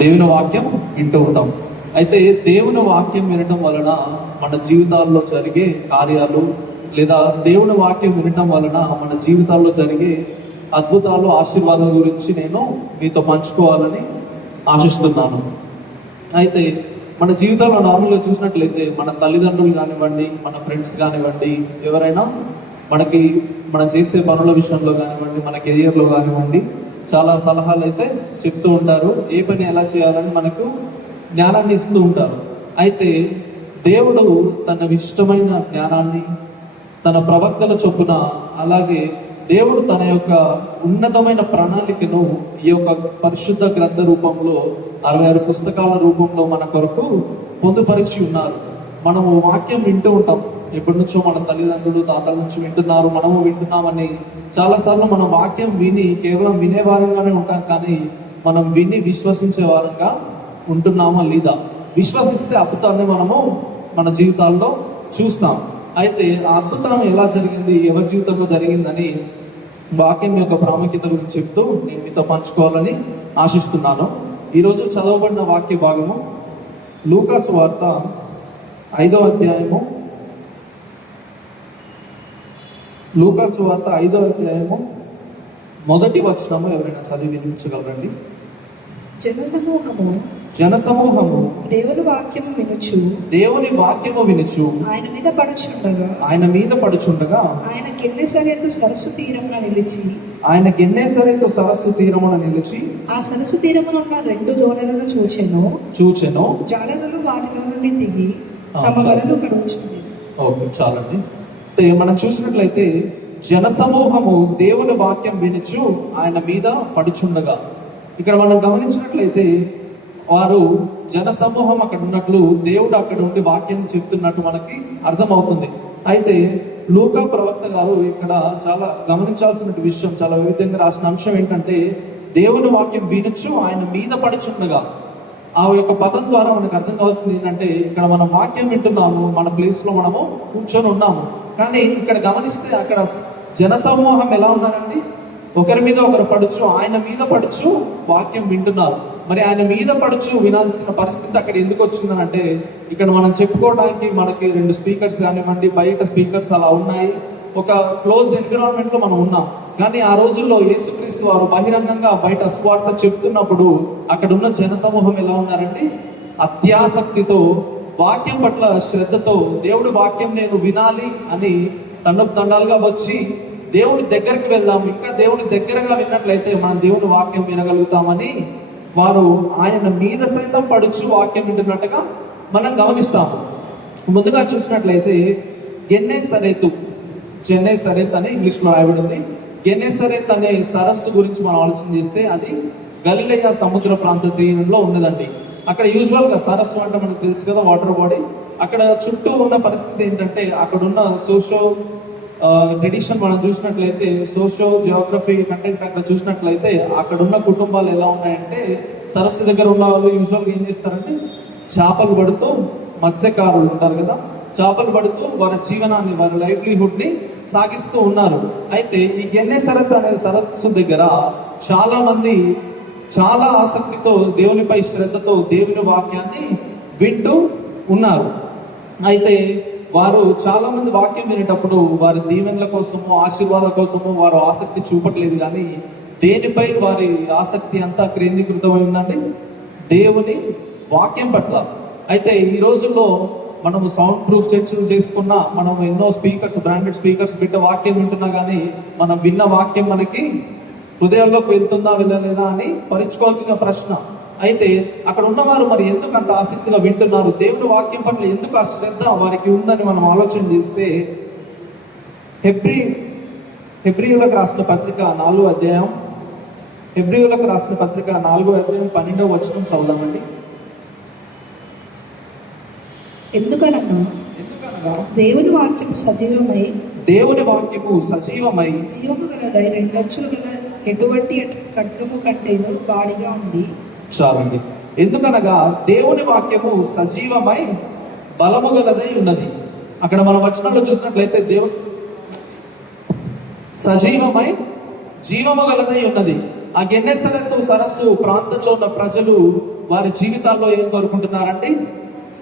దేవుని వాక్యం వింటూ ఉంటాం. అయితే దేవుని వాక్యం వినటం వలన మన జీవితాల్లో జరిగే కార్యాలు, లేదా దేవుని వాక్యం వినటం వలన మన జీవితాల్లో జరిగే అద్భుతాలు, ఆశీర్వాదాల గురించి నేను మీతో పంచుకోవాలని ఆశిస్తున్నాను. అయితే మన జీవితాల్లో నార్మల్గా చూసినట్లయితే మన తల్లిదండ్రులు కానివ్వండి, మన ఫ్రెండ్స్ కానివ్వండి, ఎవరైనా మనం చేసే పనుల విషయంలో కానివ్వండి, మన కెరియర్లో కానివ్వండి, చాలా సలహాలు అయితే చెప్తూ ఉంటారు. ఏ పని ఎలా చేయాలని మనకు జ్ఞానాన్ని ఇస్తూ ఉంటారు. అయితే దేవుడు తన ఇష్టమైన జ్ఞానాన్ని తన ప్రవక్తల చొప్పున, అలాగే దేవుడు తన యొక్క ఉన్నతమైన ప్రణాళికను ఈ యొక్క పరిశుద్ధ గ్రంథ రూపంలో 66 పుస్తకాల రూపంలో మన కొరకు పొందుపరిచి ఉన్నారు. మనము వాక్యం వింటూ ఉంటాం. ఎప్పటి నుంచో మన తల్లిదండ్రులు, తాతల నుంచి వింటున్నారు, మనము వింటున్నామని. చాలాసార్లు మనం వాక్యం విని కేవలం వినేవారంగానే ఉంటాం, కానీ మనం విని విశ్వసించే వారంగా ఉంటున్నామా లేదా? విశ్వసిస్తే అద్భుతాన్ని మనము మన జీవితాల్లో చూస్తాం. అయితే ఆ అద్భుతం ఎలా జరిగింది, ఎవరి జీవితంలో జరిగిందని వాక్యం యొక్క ప్రాముఖ్యత గురించి చెప్తూ నేను మీతో పంచుకోవాలని ఆశిస్తున్నాను. ఈరోజు చదవబడిన వాక్య భాగము లూకా సువార్త 5వ అధ్యాయము, లూకా సువార్త 5వ అధ్యాయము 1వ వచనము ఎవరైనా చదివి వినిపించగలరండి? జనసమూహము దేవుని వాక్యము వినుచు ఆయన మీద పడుచుండగా ఆయన గెన్నెసరేతు సరస్సు తీరమున నిలిచి ఆ సరస్సు తీరమున ఉన్న 2 దోణలను చూచెను. జాలరులు వాటిలో నుండి దిగి తమ వలలు కడుగుచుండెను. ఓకే, చాలండి. మనం చూసినట్లయితే జనసమూహము దేవుని వాక్యం వినుచు ఆయన మీద పడుచుండగా, ఇక్కడ మనం గమనించినట్లయితే వారు జనసమూహం అక్కడ ఉన్నట్లు, దేవుడు అక్కడ ఉండి వాక్యాన్ని చెప్తున్నట్టు మనకి అర్థమవుతుంది. అయితే లూకా ప్రవక్త గారు ఇక్కడ చాలా గమనించాల్సిన విషయం, చాలా వివిధంగా రాసిన అంశం ఏంటంటే, దేవుని వాక్యం వినుచు ఆయన మీద పడుచుండగా. ఆ యొక్క పదం ద్వారా మనకు అర్థం కావాల్సింది ఏంటంటే, ఇక్కడ మనం వాక్యం వింటున్నాము, మన ప్లేస్లో మనము కూర్చొని ఉన్నాము, కానీ ఇక్కడ గమనిస్తే అక్కడ జనసమూహం ఎలా ఉన్నారండి? ఒకరి మీద ఒకరు పడుచు, ఆయన మీద పడుచు వాక్యం వింటున్నారు. మరి ఆయన మీద పడుచు వినాల్సిన పరిస్థితి అక్కడ ఎందుకు వచ్చిందని అంటే, ఇక్కడ మనం చెప్పుకోవడానికి మనకి 2 స్పీకర్స్ కానివ్వండి, బయట స్పీకర్స్ అలా ఉన్నాయి. ఒక క్లోజ్డ్ ఎన్విరాన్మెంట్లో మనం ఉన్నాం. కానీ ఆ రోజుల్లో యేసుక్రీస్తు వారు బహిరంగంగా బయట సువార్త చెప్తున్నప్పుడు అక్కడ ఉన్న జనసమూహం ఎలా ఉన్నారండి? అత్యాసక్తితో, వాక్యం పట్ల శ్రద్ధతో, దేవుడి వాక్యం నేను వినాలి అని తండాలుగా వచ్చి దేవుడి దగ్గరికి వెళ్దాం, ఇంకా దేవుడి దగ్గరగా విన్నట్లయితే మనం దేవుని వాక్యం వినగలుగుతామని వారు ఆయన మీద సైతం పడుచు వాక్యం వింటున్నట్టుగా మనం గమనిస్తాము. ముందుగా చూసినట్లయితే గెన్నెసరేతు అని ఇంగ్లీష్లో రాయబడింది. గెన్నెసరేత్ అనే సరస్సు గురించి మనం ఆలోచన చేస్తే అది గలిలయ సముద్ర ప్రాంత తీరంలో ఉన్నదండి. అక్కడ యూజువల్గా సరస్సు అంటే మనకు తెలుసు కదా, వాటర్ బాడీ. అక్కడ చుట్టూ ఉన్న పరిస్థితి ఏంటంటే, అక్కడ ఉన్న సోషో ట్రెడిషన్ మనం చూసినట్లయితే, సోషో జియోగ్రఫీ కంటెంట్ అక్కడ చూసినట్లయితే, అక్కడ ఉన్న కుటుంబాలు ఎలా ఉన్నాయంటే, సరస్సు దగ్గర ఉన్న వాళ్ళు యూజువల్గా ఏం చేస్తారంటే చేపలు పడుతూ, మత్స్యకారులు ఉంటారు కదా, చేపలు పడుతూ వారి జీవనాన్ని, వారి లైవ్లీహుడ్ని సాగిస్తూ ఉన్నారు. అయితే ఈ గెన్నెసరెత్ అనే సరస్సు దగ్గర చాలా మంది చాలా ఆసక్తితో, దేవునిపై శ్రద్ధతో దేవుని వాక్యాన్ని వింటూ ఉన్నారు. అయితే వారు చాలా మంది వాక్యం వినేటప్పుడు వారి దీవెనల కోసము, ఆశీర్వాదాల కోసము వారు ఆసక్తి చూపట్లేదు, కానీ దేనిపై వారి ఆసక్తి అంతా కేంద్రీకృతమై ఉందండి? దేవుని వాక్యం పట్ల. అయితే ఈ రోజుల్లో మనము సౌండ్ ప్రూఫ్ చర్చలు చేసుకున్నా, మనం ఎన్నో స్పీకర్స్, బ్రాండెడ్ స్పీకర్స్ పెట్టి వాక్యం వింటున్నా, కానీ మనం విన్న వాక్యం మనకి హృదయంలోకి వెళ్తుందా వెళ్ళలేదా అని పరీక్షించుకోవాల్సిన ప్రశ్న. అయితే అక్కడ ఉన్నవారు మరి ఎందుకు అంత ఆసక్తిగా వింటున్నారు, దేవుని వాక్యం పట్ల ఎందుకు ఆ శ్రద్ధ వారికి ఉందని మనం ఆలోచన చేస్తే, హెబ్రీయులకు రాసిన పత్రిక 4వ అధ్యాయం 12వ వచనం చదువుదామండి. ఎందుకనగా దేవుని వాక్యము సజీవమై జీవము గలదై 2 అంచులు గల ఎటువంటి ఖడ్గము కంటేను వాడిగా ఉంది. చాలండి. ఎందుకనగా దేవుని వాక్యము సజీవమై బలము గలదై ఉన్నది. అక్కడ మనం వచనంలో చూసినట్లయితే దేవుడు సజీవమై జీవము గలదై ఉన్నది. ఆ గెన్నెసరెతు సరస్సు ప్రాంతంలో ఉన్న ప్రజలు వారి జీవితాల్లో ఏం కోరుకుంటున్నారంటే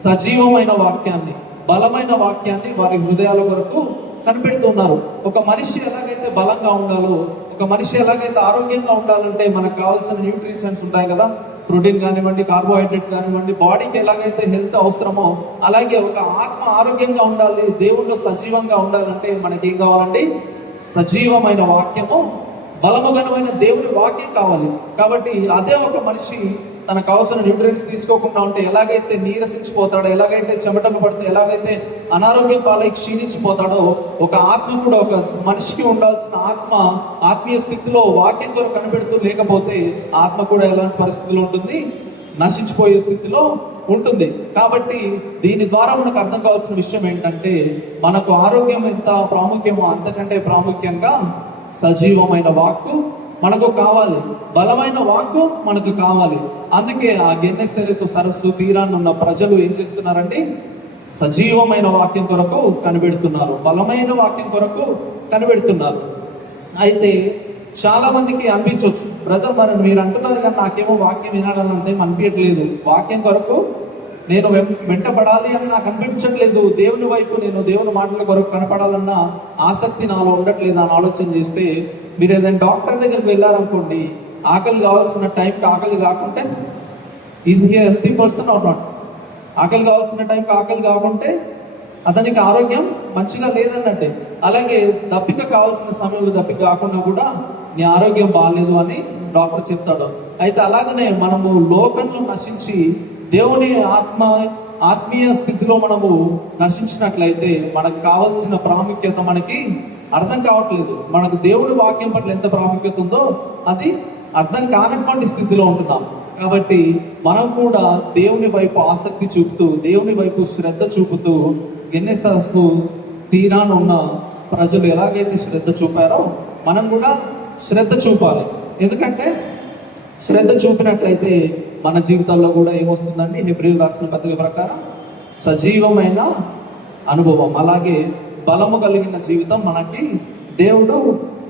సజీవమైన వాక్యాన్ని, బలమైన వాక్యాన్ని వారి హృదయాల కొరకు కనిపెడుతున్నారు. ఒక మనిషి ఎలాగైతే బలంగా ఉండాలో, ఒక మనిషి ఎలాగైతే ఆరోగ్యంగా ఉండాలంటే మనకు కావాల్సిన న్యూట్రిషన్స్ ఉంటాయి కదా, ప్రోటీన్ కానివ్వండి, కార్బోహైడ్రేట్ కానివ్వండి, బాడీకి ఎలాగైతే హెల్త్ అవసరమో అలాగే ఒక ఆత్మ ఆరోగ్యంగా ఉండాలి, దేవుళ్ళు సజీవంగా ఉండాలంటే మనకి ఏం కావాలండి? సజీవమైన వాక్యము, బలముగనమైన దేవుని వాక్యం కావాలి. కాబట్టి అదే ఒక మనిషి తనకు కావాల్సిన న్యూట్రియన్స్ తీసుకోకుండా ఉంటే ఎలాగైతే నీరసించిపోతాడో, ఎలాగైతే చెమటలు పడితే, ఎలాగైతే అనారోగ్యం పాలై క్షీణించిపోతాడో, ఒక ఆత్మ కూడా, ఒక మనిషికి ఉండాల్సిన ఆత్మ ఆత్మీయ స్థితిలో వాక్యం కొరకు కనిపెడుతూ లేకపోతే ఆత్మ కూడా ఎలాంటి పరిస్థితిలో ఉంటుంది? నశించిపోయే స్థితిలో ఉంటుంది. కాబట్టి దీని ద్వారా మనకు అర్థం కావాల్సిన విషయం ఏంటంటే, మనకు ఆరోగ్యం ఎంత ప్రాముఖ్యమో అంతకంటే ప్రాముఖ్యంగా సజీవమైన వాక్కు మనకు కావాలి, బలమైన వాక్కు మనకు కావాలి. అందుకే ఆ గెన్నెసెరెతు సరస్సు తీరాన్ని ఉన్న ప్రజలు ఏం చేస్తున్నారండి? సజీవమైన వాక్యం కొరకు కనిపెడుతున్నారు, బలమైన వాక్యం కొరకు కనిపెడుతున్నారు. అయితే చాలా మందికి అనిపించవచ్చు, బ్రదర్ మరి మీరు అంటున్నారు కానీ నాకేమో వాక్యం వినాలని అంతే అనిపించట్లేదు, వాక్యం కొరకు నేను వెంటపడాలి అని నాకు అనిపించట్లేదు, దేవుని వైపు నేను దేవుని మాటల కొరకు కనపడాలన్న ఆసక్తి నాలో ఉండట్లేదు అని ఆలోచన చేస్తే, మీరు ఏదైనా డాక్టర్ దగ్గరికి వెళ్ళారనుకోండి, ఆకలి కావాల్సిన టైంకి ఆకలి కాకుంటే is he healthy person are not? ఆకలి కావాల్సిన టైంకి ఆకలి కాకుంటే అతనికి ఆరోగ్యం మంచిగా లేదన్నట్టే. అలాగే దప్పిక కావాల్సిన సమయంలో దప్పిక కాకుండా కూడా నీ ఆరోగ్యం బాగాలేదు అని డాక్టర్ చెప్తాడు. అయితే అలాగనే మనము లోకంలో నశించి దేవుని ఆత్మీయ స్థితిలో మనము నశించినట్లయితే మనకు కావాల్సిన ప్రాముఖ్యత మనకి అర్థం కావట్లేదు. మనకు దేవుడి వాక్యం పట్ల ఎంత ప్రాముఖ్యత ఉందో అది అర్థం కానటువంటి స్థితిలో ఉంటున్నాం. కాబట్టి మనం కూడా దేవుని వైపు ఆసక్తి చూపుతూ, దేవుని వైపు శ్రద్ధ చూపుతూ, గెన్నెసరస్సు తీరాన ఉన్న ప్రజలు ఎలాగైతే శ్రద్ధ చూపారో మనం కూడా శ్రద్ధ చూపాలి. ఎందుకంటే శ్రద్ధ చూపినట్లయితే మన జీవితాల్లో కూడా ఏమొస్తుందండి? హెబ్రీయులు రాసిన పత్రిక ప్రకారం సజీవమైన అనుభవం, అలాగే బలము కలిగిన జీవితం మనకి దేవుడు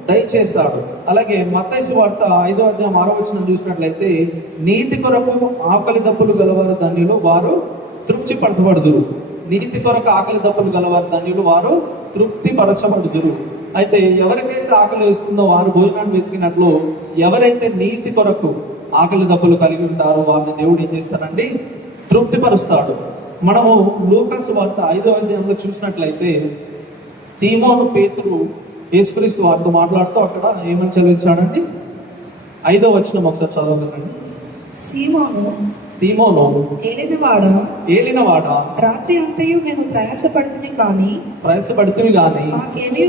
దయచేస్తాడు. అలాగే మత్తయి సువార్త 5వ అధ్యాయం 6వ వచనం చూసినట్లయితే, నీతి కొరకు ఆకలి దప్పులు గలవారు ధన్యులు, వారు తృప్తి పరచబడుదురు. నీతి కొరకు ఆకలి దప్పులు గలవారు ధన్యులు, వారు తృప్తి పరచబడుదురు. అయితే ఎవరికైతే ఆకలి వేస్తుందో వారు భోజనాన్ని వెతికినట్లు, ఎవరైతే నీతి కొరకు ఆకలి దప్పులు కలిగి ఉంటారో వారిని దేవుడు ఏం చేస్తారండి? తృప్తిపరుస్తాడు. మనము లూకాసు వార్త 5వ అధ్యాయంలో చూసినట్లయితే, సీమోను పేతురు యేసుక్రీస్తు వారితో మాట్లాడుతూ అక్కడ ఏమని చదివించాడండి? 5వ వచనం ఒకసారి చదవగలండి. సీమోను ఏలినవాడా, రాత్రి అంతయు మేము ప్రయాసపడుతుంది కానీ మాకేమీ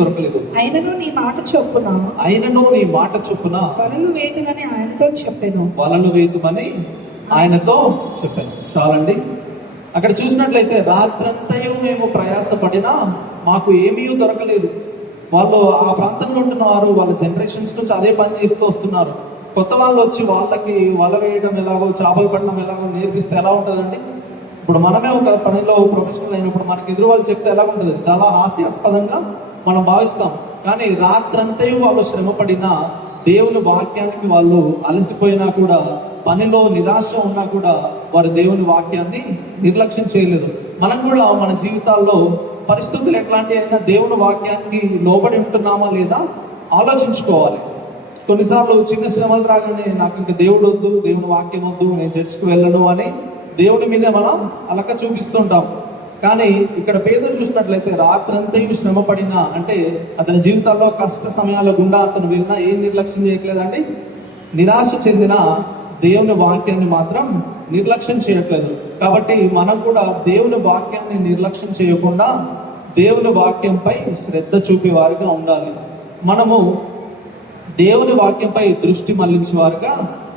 దొరకలేదు. అయినను నీ మాట చొప్పున వలలు వేతుమని ఆయనతో చెప్పాను. చాలండి. అక్కడ చూసినట్లయితే రాత్రంతయు మేము ప్రయాసపడినా మాకు ఏమీ దొరకలేదు. వాళ్ళు ఆ ప్రాంతంలో ఉంటున్న వారు వాళ్ళ జనరేషన్స్ నుంచి అదే పని చేస్తూ వస్తున్నారు. కొత్త వాళ్ళు వచ్చి వాళ్ళకి వల వేయడం ఎలాగో, చేపలు పట్టడం ఎలాగో నేర్పిస్తే ఎలా ఉంటుందండి? ఇప్పుడు మనమే ఒక పనిలో ప్రొఫెషనల్ అయినప్పుడు మనకి ఎదురు వాళ్ళు చెప్తే ఎలా ఉంటుంది? చాలా హాస్యాస్పదంగా మనం భావిస్తాం. కానీ రాత్రంతయు వాళ్ళు శ్రమపడినా, దేవుని వాక్యానికి వాళ్ళు అలసిపోయినా కూడా, పనిలో నిరాశ ఉన్నా కూడా వారు దేవుని వాక్యాన్ని నిర్లక్ష్యం చేయలేదు. మనం కూడా మన జీవితాల్లో పరిస్థితులు ఎట్లాంటి అయినా దేవుని వాక్యానికి లోబడి ఉంటున్నామా లేదా ఆలోచించుకోవాలి. కొన్నిసార్లు చిన్న శ్రమలు రాగానే నాకు ఇంకా దేవుడు వద్దు, దేవుని వాక్యం వద్దు, నేను చర్చికి వెళ్ళను అని దేవుడి మీదే మనం అలక చూపిస్తుంటాం. కానీ ఇక్కడ పేదలు చూసినట్లయితే రాత్రంతయు శ్రమ పడినా, అంటే అతని జీవితాల్లో కష్ట సమయాల గుండా అతను వెళ్ళినా ఏం నిర్లక్ష్యం చేయట్లేదండి? నిరాశ చెందిన దేవుని వాక్యాన్ని మాత్రం నిర్లక్ష్యం చేయట్లేదు. కాబట్టి మనం కూడా దేవుని వాక్యాన్ని నిర్లక్ష్యం చేయకుండా దేవుని వాక్యంపై శ్రద్ధ చూపే వారిగా ఉండాలి. మనము దేవుని వాక్యంపై దృష్టి మళ్లించే వారిగా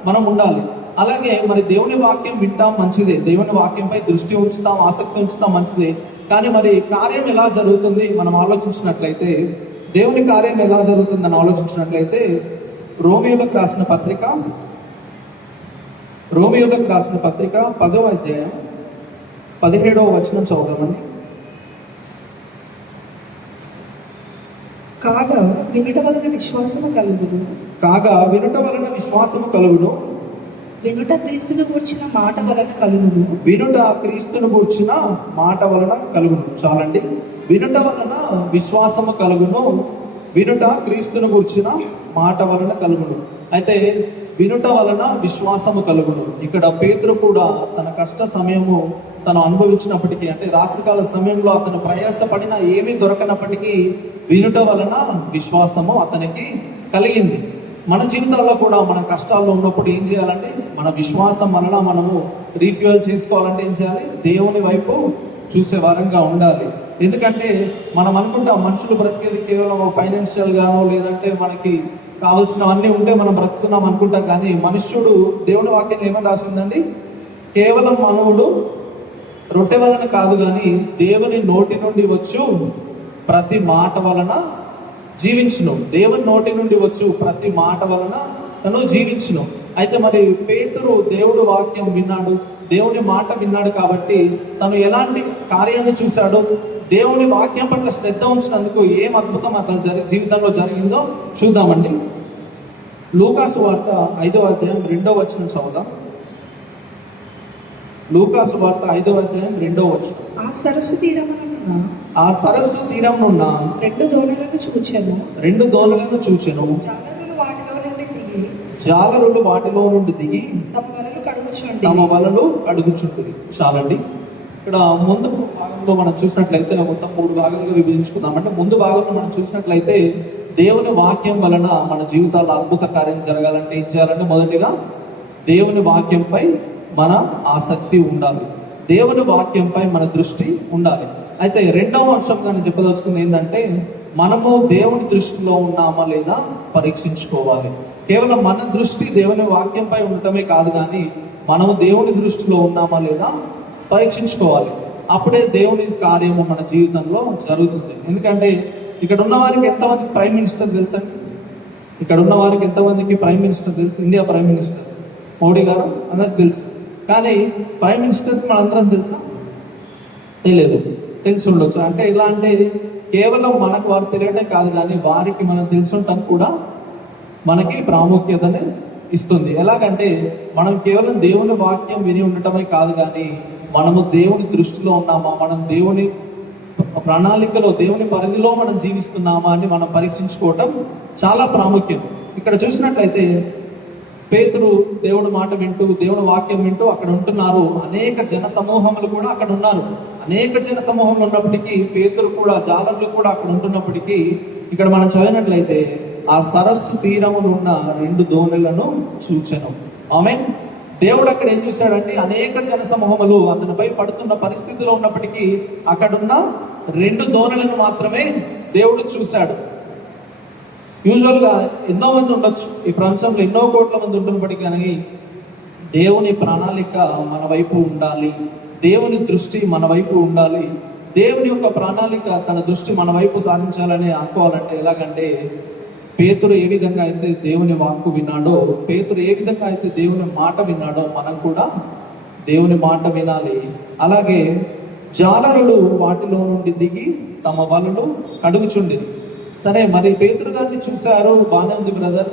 మనం ఉండాలి. అలాగే మరి దేవుని వాక్యం వింటాం మంచిదే, దేవుని వాక్యంపై దృష్టి ఉంచుతాం, ఆసక్తి ఉంచుతాం మంచిదే. కానీ మరి కార్యం ఎలా జరుగుతుంది మనం ఆలోచించినట్లయితే, దేవుని కార్యం ఎలా జరుగుతుందని ఆలోచించినట్లయితే, రోమియోలకు రాసిన పత్రిక 10వ అధ్యాయం 17వ వచనం చదవమని. కాగా వినుట వలన విశ్వాసము కలుగును, వినుట క్రీస్తును గూర్చిన మాట వలన కలుగును. వినుట క్రీస్తును గూర్చిన మాట వలన కలుగును. చాలండి. వినుట వలన విశ్వాసము కలుగును. వినుట క్రీస్తును గూర్చిన మాట వలన కలుగును. అయితే వినుట వలన విశ్వాసము కలుగును. ఇక్కడ పేతురు కూడా తన కష్ట సమయము తను అనుభవించినప్పటికీ, అంటే రాత్రికాల సమయంలో అతను ప్రయాసపడిన ఏమీ దొరకనప్పటికీ వినుట వలన విశ్వాసము అతనికి కలిగింది. మన జీవితాల్లో కూడా మన కష్టాల్లో ఉన్నప్పుడు ఏం చేయాలంటే, మన విశ్వాసం వలన మనము రీఫ్యూయల్ చేసుకోవాలంటే ఏం చేయాలి? దేవుని వైపు చూసే వారంగా ఉండాలి. ఎందుకంటే మనం అనుకుంటాం మనుషులు బ్రతికేది కేవలం ఫైనాన్షియల్ గానో లేదంటే మనకి కావలసినవన్నీ ఉంటే మనం బ్రతుకున్నాం అనుకుంటాం. కానీ మనుష్యుడు, దేవుని వాక్యం ఏమని రాసిందండి? కేవలం మానవుడు రొట్టె వలన కాదు కానీ దేవుని నోటి నుండి వచ్చు ప్రతి మాట వలన జీవించును. దేవుని నోటి నుండి వచ్చు ప్రతి మాట వలన తను జీవించును. అయితే మరి పేతురు దేవుడు వాక్యం విన్నాడు, దేవుని మాట విన్నాడు కాబట్టి తను ఎలాంటి కార్యాన్ని చూశాడు, దేవుని వాక్యం పట్ల శ్రద్ధ ఉంచినందుకు ఏం అద్భుతం అతని జీవితంలో జరిగిందో చూద్దామండి. లూకాసు వార్త 5వ అధ్యాయం 2వ వచనం చదువుదాం. లూకాసు వార్త 5వ అధ్యాయం 2వ వచనం. ఆ సరస్సు తీరమున ఆ సరస్సు తీరమునున్న రెండు దోణలను చూచెను. జాలరులు వాటిలో నుండి దిగి తమ వలలు కడుగుచుండిరి. చాలండి. ఇక్కడ ముందు భాగంలో మనం చూసినట్లయితే మొత్తం 3 భాగాలుగా విభజించుకుందాం. అంటే ముందు భాగంలో మనం చూసినట్లయితే దేవుని వాక్యం వలన మన జీవితాల్లో అద్భుత కార్యం జరగాలంటే ఏం చేయాలంటే, మొదటిగా దేవుని వాక్యంపై మన ఆసక్తి ఉండాలి, దేవుని వాక్యంపై మన దృష్టి ఉండాలి. అయితే రెండవ అంశంగా నేను చెప్పదలుచుకుంది ఏంటంటే, మనము దేవుని దృష్టిలో ఉన్నామా లేదా పరీక్షించుకోవాలి. కేవలం మన దృష్టి దేవుని వాక్యంపై ఉండటమే కాదు కానీ మనము దేవుని దృష్టిలో ఉన్నామా లేదా పరీక్షించుకోవాలి. అప్పుడే దేవుని కార్యము మన జీవితంలో జరుగుతుంది. ఎందుకంటే ఇక్కడ ఉన్న వారికి ఎంతమందికి ప్రైమ్ మినిస్టర్ తెలుసండి? ఇక్కడ ఉన్న వారికి ఎంతమందికి ప్రైమ్ మినిస్టర్ తెలుసు? ఇండియా ప్రైమ్ మినిస్టర్ మోడీ గారు అందరికి తెలుసు. కానీ ప్రైమ్ మినిస్టర్కి మనందరం తెలుసా? తెలియదు. తెలిసి ఉండొచ్చు. అంటే ఇలా అంటే కేవలం మనకు వారు తెలియటం కాదు కానీ వారికి మనం తెలిసి ఉంటాం కూడా మనకి ప్రాముఖ్యతని ఇస్తుంది. ఎలాగంటే మనం కేవలం దేవుని వాక్యం విని ఉండటమే కాదు కానీ మనము దేవుని దృష్టిలో ఉన్నామా, మనం దేవుని ప్రణాళికలో దేవుని పరిధిలో మనం జీవిస్తున్నామా అని మనం పరీక్షించుకోవటం చాలా ప్రాముఖ్యం. ఇక్కడ చూసినట్లయితే పేతురు దేవుడి మాట వింటూ దేవుని వాక్యం వింటూ అక్కడ ఉంటున్నారు. అనేక జన సమూహములు కూడా అక్కడ ఉన్నారు. అనేక జన సమూహంలో ఉన్నప్పటికీ పేతురు కూడా జాలర్లు కూడా అక్కడ ఉంటున్నప్పటికీ ఇక్కడ మనం చదివినట్లయితే ఆ సరస్సు తీరమునున్న 2 దోణులను చూచెను. ఆమేన్. దేవుడు అక్కడ ఏం చూశాడంటే, అనేక జన సమూహములు అతనిపై పడుతున్న పరిస్థితిలో ఉన్నప్పటికీ అక్కడున్న 2 దోణులను మాత్రమే దేవుడు చూశాడు. యూజువల్గా ఎన్నో మంది ఉండొచ్చు, ఈ ప్రపంచంలో ఎన్నో కోట్ల మంది ఉంటున్నప్పటికీ కానీ దేవుని ప్రణాళిక మన వైపు ఉండాలి, దేవుని దృష్టి మన వైపు ఉండాలి. దేవుని యొక్క ప్రణాళిక తన దృష్టి మన వైపు సాధించాలని అనుకోవాలంటే ఎలాగంటే, పేతురు ఏ విధంగా అయితే దేవుని వాక్కు విన్నాడో, పేతురు ఏ విధంగా అయితే దేవుని మాట విన్నాడో మనం కూడా దేవుని మాట వినాలి. అలాగే జాలరులు వాటిలో నుండి దిగి తమ వలలు కడుగుచుండేది. సరే, మరి పేతురు గారిని చూశారు, బాగానే ఉంది బ్రదర్.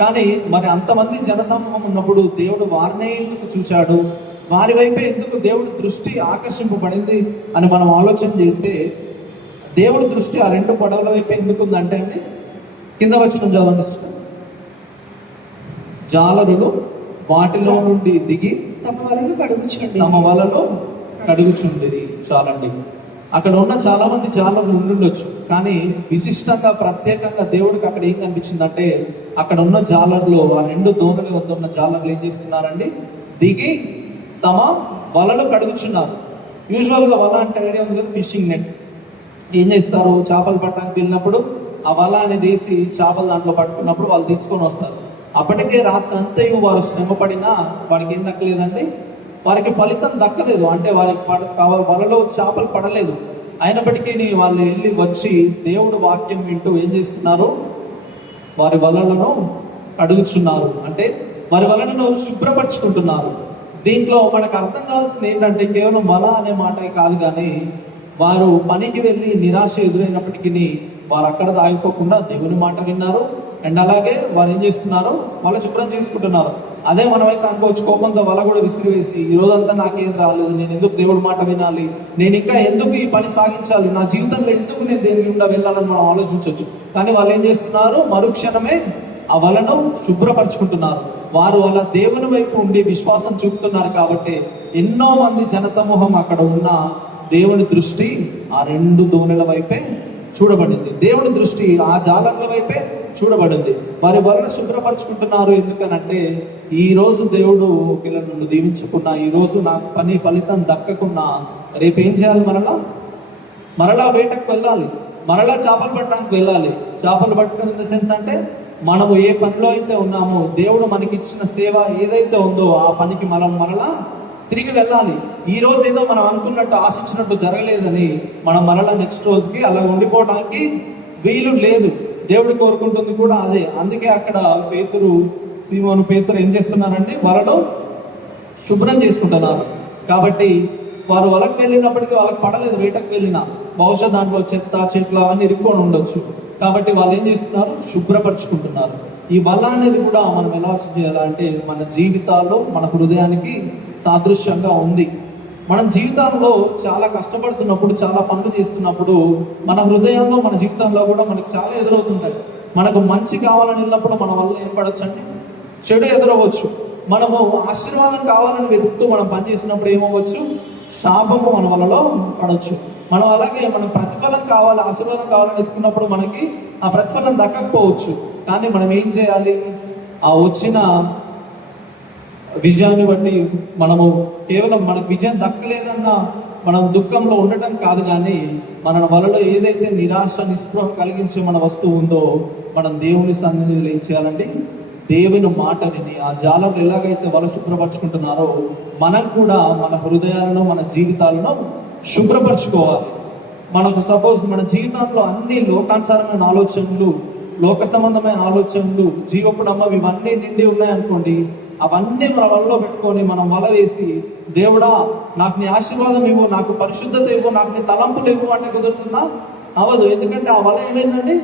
కానీ మరి అంతమంది జనసమూహం ఉన్నప్పుడు దేవుడు వారినే ఎందుకు చూశాడు, వారి వైపే ఎందుకు దేవుడి దృష్టి ఆకర్షింపబడింది అని మనం ఆలోచన చేస్తే, దేవుడి దృష్టి ఆ 2 పడవల వైపే ఎందుకు ఉందంటే అండి, కింద వచ్చిన చదవండి. జాలరులు వాటిలో నుండి దిగి తమ వలలు కడుగుచుండేది. చాలండి. అక్కడ ఉన్న చాలా మంది జాలర్లు ఉండుండొచ్చు, కానీ విశిష్టంగా ప్రత్యేకంగా దేవుడికి అక్కడ ఏం కనిపించిందంటే, అక్కడ ఉన్న జాలర్లు, ఆ 2 దోణుల వద్ద ఉన్న జాలర్లు ఏం చేస్తున్నారండి, దిగి తమ వలలు కడుగుచున్నారు. యూజువల్గా వల అంటే ఐడియా ఉంది కదా, ఫిషింగ్ నెట్. ఏం చేస్తారు, చేపలు పట్టడానికి వెళ్ళినప్పుడు ఆ వల అనేది వేసి చేపలు దాంట్లో పట్టుకున్నప్పుడు వాళ్ళు తీసుకొని వస్తారు. అప్పటికే రాత్రి అంతయు వారు శ్రమ పడినా వారికి ఏం దక్కలేదండి, వారికి ఫలితం దక్కలేదు. అంటే వారికి వలలో చేపలు పడలేదు. అయినప్పటికీ వాళ్ళు వెళ్ళి వచ్చి దేవుడు వాక్యం వింటూ ఏం చేస్తున్నారు, వారి వలలను కడుగుచున్నారు. అంటే వారి వలలను శుభ్రపరచుకుంటున్నారు. దీంట్లో మనకు అర్థం కావాల్సింది ఏంటంటే, కేవలం వల అనే మాట కాదు కానీ వారు పనికి వెళ్ళి నిరాశ ఎదురైనప్పటికీ వారు అక్కడ ఆగిపోకుండా దేవుని మాట విన్నారు. అండ్ అలాగే వారు ఏం చేస్తున్నారు, వాళ్ళు శుభ్రం చేసుకుంటున్నారు. అదే మనమైతే అనుకోవచ్చు, కోపంతో వల కూడా విసిరివేసి ఈ రోజంతా నాకేం రాలేదు, నేను ఎందుకు దేవుడి మాట వినాలి, నేను ఇంకా ఎందుకు ఈ పని సాగించాలి, నా జీవితంలో ఎందుకు నేను దేని గుండా వెళ్ళాలని మనం ఆలోచించవచ్చు. కానీ వాళ్ళు ఏం చేస్తున్నారు, మరుక్షణమే ఆ వలను శుభ్రపరచుకుంటున్నారు. వారు వాళ్ళ దేవుని వైపు ఉండి విశ్వాసం చూపుతున్నారు కాబట్టి ఎన్నో మంది జనసమూహం అక్కడ ఉన్న దేవుని దృష్టి ఆ 2 దోణెల వైపే చూడబడింది. దేవుని దృష్టి ఆ జాలర్ల వైపే చూడబడింది. వారి వలన శుభ్రపరచుకుంటున్నారు. ఎందుకనంటే ఈ రోజు దేవుడు ఒకవేళ నన్ను దీవించుకున్నా, ఈ రోజు నాకు పని ఫలితం దక్కకున్నా, రేపు ఏం చేయాలి, మరలా వేటకు వెళ్ళాలి, మరలా చేపలు పట్టడానికి వెళ్ళాలి. చేపలు పట్టడం ఇన్ ద సెన్స్ అంటే మనము ఏ పనిలో అయితే ఉన్నామో దేవుడు మనకి ఇచ్చిన సేవ ఏదైతే ఉందో ఆ పనికి మనం మరలా తిరిగి వెళ్ళాలి. ఈ రోజు ఏదో మనం అనుకున్నట్టు ఆశించినట్టు జరగలేదని మనం మరలా నెక్స్ట్ రోజుకి అలా ఉండిపోవడానికి వీలు లేదు. దేవుడు కోరుకుంటుంది కూడా అదే. అందుకే అక్కడ సీమోను పేతురు ఏం చేస్తున్నారంటే వలలో శుభ్రం చేసుకుంటున్నారు. కాబట్టి వారు వలకు వెళ్ళినప్పటికీ వాళ్ళకి పడలేదు, వేటకు వెళ్ళినా బహుశా దాంట్లో చెత్త చెట్లు అవన్నీ ఇరుక్కొని ఉండొచ్చు. కాబట్టి వాళ్ళు ఏం చేస్తున్నారు, శుభ్రపరచుకుంటున్నారు. ఈ వల అనేది కూడా మనం ఎలా చేయాలంటే మన జీవితాల్లో మన హృదయానికి సాదృశ్యంగా ఉంది. మనం జీవితంలో చాలా కష్టపడుతున్నప్పుడు, చాలా పనులు చేస్తున్నప్పుడు మన హృదయంలో మన జీవితంలో కూడా మనకు చాలా ఎదురవుతుంటాయి. మనకు మంచి కావాలని వెళ్ళినప్పుడు మన వల్ల ఏం పడవచ్చు అంటే చెడు ఎదురవచ్చు. మనము ఆశీర్వాదం కావాలని వెతుకుతూ మనం పనిచేసినప్పుడు ఏమవ్వచ్చు, శాపము మన వలలో పడవచ్చు. మనం అలాగే మనం ప్రతిఫలం కావాలి, ఆశీర్వాదం కావాలని వెతుకున్నప్పుడు మనకి ఆ ప్రతిఫలం దక్కకపోవచ్చు. కానీ మనం ఏం చేయాలి, ఆ వచ్చిన విజయాన్ని బట్టి మనము కేవలం మనకు విజయం దక్కలేదన్న మనం దుఃఖంలో ఉండటం కాదు, కానీ మన వలలో ఏదైతే నిరాశ నిస్పృహ కలిగించే మన వస్తువు ఉందో మనం దేవుని సన్నిధిలో ఏం చేయాలండి, దేవుని మాట విని ఆ జాలర్లు ఎలాగైతే వల శుభ్రపరచుకుంటున్నారో మనం కూడా మన హృదయాలను మన జీవితాలను శుభ్రపరచుకోవాలి. మనకు సపోజ్ మన జీవితంలో అన్ని లోకానుసారమైన ఆలోచనలు, లోక సంబంధమైన ఆలోచనలు, జీవపు నమ్మవి ఇవన్నీ నిండి ఉన్నాయనుకోండి, అవన్నీ మన వలలో పెట్టుకొని మనం వల వేసి దేవుడా నాకు నీ ఆశీర్వాదం ఇవ్వు, నాకు పరిశుద్ధత ఇవ్వు, నాకు నీ తలంపులు ఇవ్వు అంటే కుదురుతుందా? అవ్వదు. ఎందుకంటే ఆ వల ఏమైందండి,